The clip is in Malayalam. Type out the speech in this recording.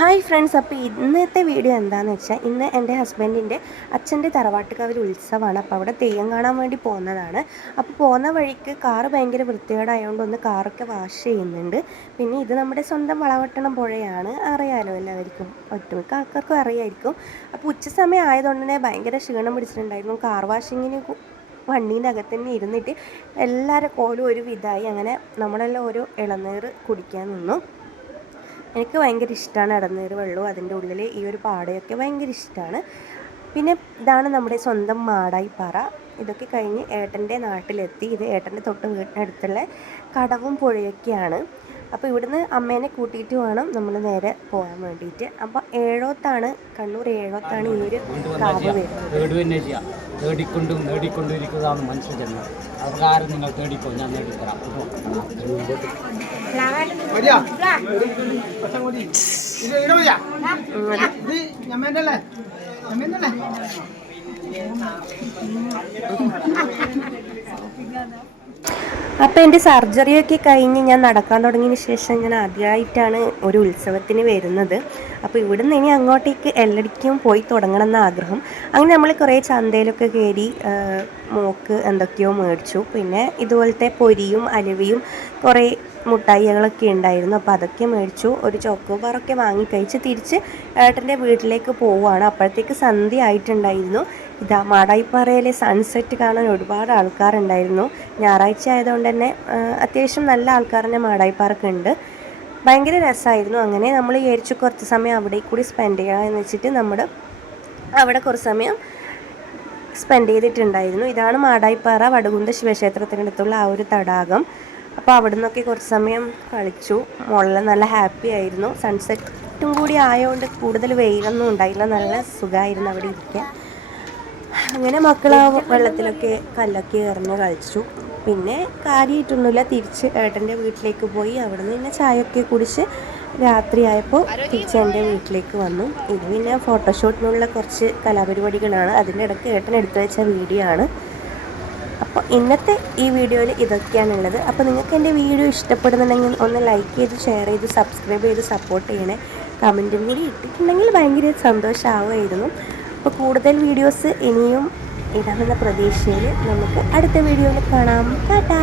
ഹായ് ഫ്രണ്ട്സ്, അപ്പോൾ ഇന്നത്തെ വീഡിയോ എന്താണെന്ന് വെച്ചാൽ, ഇന്ന് എൻ്റെ ഹസ്ബൻഡിൻ്റെ അച്ഛൻ്റെ തറവാട്ടുകാവിൽ ഉത്സവമാണ്. അപ്പോൾ അവിടെ തെയ്യം കാണാൻ വേണ്ടി പോകുന്നതാണ്. അപ്പോൾ പോകുന്ന വഴിക്ക് കാറ് ഭയങ്കര വൃത്തികേടായതുകൊണ്ട് ഒന്ന് കാറൊക്കെ വാഷ് ചെയ്യുന്നുണ്ട്. പിന്നെ ഇത് നമ്മുടെ സ്വന്തം വളവട്ടണം പുഴയാണ്, അറിയാലോ എല്ലാവർക്കും, ഒട്ടുമിക്ക ആൾക്കാർക്കും അറിയായിരിക്കും. അപ്പോൾ ഉച്ച സമയം ആയതുകൊണ്ട് തന്നെ ഭയങ്കര ക്ഷീണം പിടിച്ചിട്ടുണ്ടായിരുന്നു. കാർ വാഷിങ്ങിന് വണ്ടീൻ്റെ അകത്ത് തന്നെ ഇരുന്നിട്ട് എല്ലാവരും കോലും ഒരു വിധമായി. അങ്ങനെ നമ്മളെല്ലാം ഒരു ഇളനീർ കുടിക്കാൻ നിന്നു. എനിക്ക് ഭയങ്കര ഇഷ്ടമാണ് ഇളനീർ വെള്ളവും അതിൻ്റെ ഉള്ളിൽ ഈ ഒരു പാടയൊക്കെ ഭയങ്കര ഇഷ്ടമാണ്. പിന്നെ ഇതാണ് നമ്മുടെ സ്വന്തം മാടായിപ്പാറ. ഇതൊക്കെ കഴിഞ്ഞ് ഏട്ടൻ്റെ നാട്ടിലെത്തി. ഇത് ഏട്ടൻ്റെ തൊട്ട് വീടിനടുത്തുള്ള കടവും പുഴയൊക്കെയാണ്. അപ്പോൾ ഇവിടുന്ന് അമ്മേനെ കൂട്ടിയിട്ട് വേണം നമ്മൾ നേരെ പോകാൻ വേണ്ടിയിട്ട്. അപ്പോൾ ഏഴോത്താണ്, കണ്ണൂർ ഏഴോത്താണ് ഈ ഒരു കാവ് വരുന്നത്. നേടിക്കൊണ്ടിരിക്കുന്നതാണ് മനുഷ്യജന്മം. അപ്രകാരം നിങ്ങൾ തേടിക്കോ, ഞാൻ നേടിത്തരാം. അപ്പോൾ എൻ്റെ സർജറിയൊക്കെ കഴിഞ്ഞ് ഞാൻ നടക്കാൻ തുടങ്ങിയതിന് ശേഷം ഞാൻ ആദ്യമായിട്ടാണ് ഒരു ഉത്സവത്തിന് വരുന്നത്. അപ്പോൾ ഇവിടുന്ന് ഇനി അങ്ങോട്ടേക്ക് എല്ലടിക്കും പോയി തുടങ്ങണമെന്ന ആഗ്രഹം. അങ്ങനെ നമ്മൾ കുറേ ചന്തയിലൊക്കെ കയറി മോക്ക് എന്തൊക്കെയോ മേടിച്ചു. പിന്നെ ഇതുപോലത്തെ പൊരിയും അലുവയും കുറേ മുട്ടായികളൊക്കെ ഉണ്ടായിരുന്നു. അപ്പോൾ അതൊക്കെ മേടിച്ചു. ഒരു ചോക്കോബാറൊക്കെ വാങ്ങി കഴിച്ച് തിരിച്ച് ഏട്ടൻ്റെ വീട്ടിലേക്ക് പോവുകയാണ്. അപ്പോഴത്തേക്ക് സന്ധ്യ ആയിട്ടുണ്ടായിരുന്നു. ഇതാ മാടായിപ്പാറയിലെ സൺസെറ്റ് കാണാൻ ഒരുപാട് ആൾക്കാരുണ്ടായിരുന്നു. ഞായറാഴ്ച ആയതുകൊണ്ട് തന്നെ അത്യാവശ്യം നല്ല ആൾക്കാർ തന്നെ മാടായിപ്പാറക്ക് ഉണ്ട്. ഭയങ്കര രസമായിരുന്നു. അങ്ങനെ നമ്മൾ വിചാരിച്ചു കുറച്ച് സമയം അവിടെ കൂടി സ്പെൻഡ് ചെയ്യാമെന്ന് വെച്ചിട്ട് നമ്മൾ അവിടെ കുറച്ച് സമയം സ്പെൻഡ് ചെയ്തിട്ടുണ്ടായിരുന്നു. ഇതാണ് മാടായിപ്പാറ വടുകുന്ത ശിവക്ഷേത്രത്തിനടുത്തുള്ള ആ ഒരു തടാകം. അപ്പോൾ അവിടെ നിന്നൊക്കെ കുറച്ച് സമയം കളിച്ചു. മോളെല്ലാം നല്ല ഹാപ്പി ആയിരുന്നു. സൺസെറ്റും കൂടി ആയതുകൊണ്ട് കൂടുതൽ വെയിലൊന്നും ഉണ്ടായില്ല. നല്ല സുഖമായിരുന്നു അവിടെ ഇരിക്കാൻ. അങ്ങനെ മക്കൾ ആ വെള്ളത്തിലൊക്കെ കല്ലൊക്കെ എറിഞ്ഞ് കളിച്ചു. പിന്നെ കാര്യമായിട്ടൊന്നുമില്ല. തിരിച്ച് ഏട്ടൻ്റെ വീട്ടിലേക്ക് പോയി. അവിടെ നിന്ന് പിന്നെ ചായയൊക്കെ കുടിച്ച് രാത്രിയായപ്പോൾ തിരിച്ച് എൻ്റെ വീട്ടിലേക്ക് വന്നു. ഇത് പിന്നെ ഫോട്ടോഷൂട്ടിനുള്ള കുറച്ച് കലാപരിപാടികളാണ്. അതിൻ്റെ ഇടയ്ക്ക് ഏട്ടൻ എടുത്തു വെച്ച വീഡിയോ ആണ്. അപ്പോൾ ഇന്നത്തെ ഈ വീഡിയോയിൽ ഇതൊക്കെയാണുള്ളത്. അപ്പോൾ നിങ്ങൾക്ക് എൻ്റെ വീഡിയോ ഇഷ്ടപ്പെടുന്നുണ്ടെങ്കിൽ ഒന്ന് ലൈക്ക് ചെയ്ത് ഷെയർ ചെയ്ത് സബ്സ്ക്രൈബ് ചെയ്ത് സപ്പോർട്ട് ചെയ്യണേ. കമൻറ്റും കൂടി ഇട്ടിട്ടുണ്ടെങ്കിൽ ഭയങ്കര സന്തോഷമാവുമായിരുന്നു. അപ്പോൾ കൂടുതൽ വീഡിയോസ് ഇനിയും ഇടാമെന്ന പ്രതീക്ഷയിൽ നമുക്ക് അടുത്ത വീഡിയോയിൽ കാണാം. ടാറ്റാ.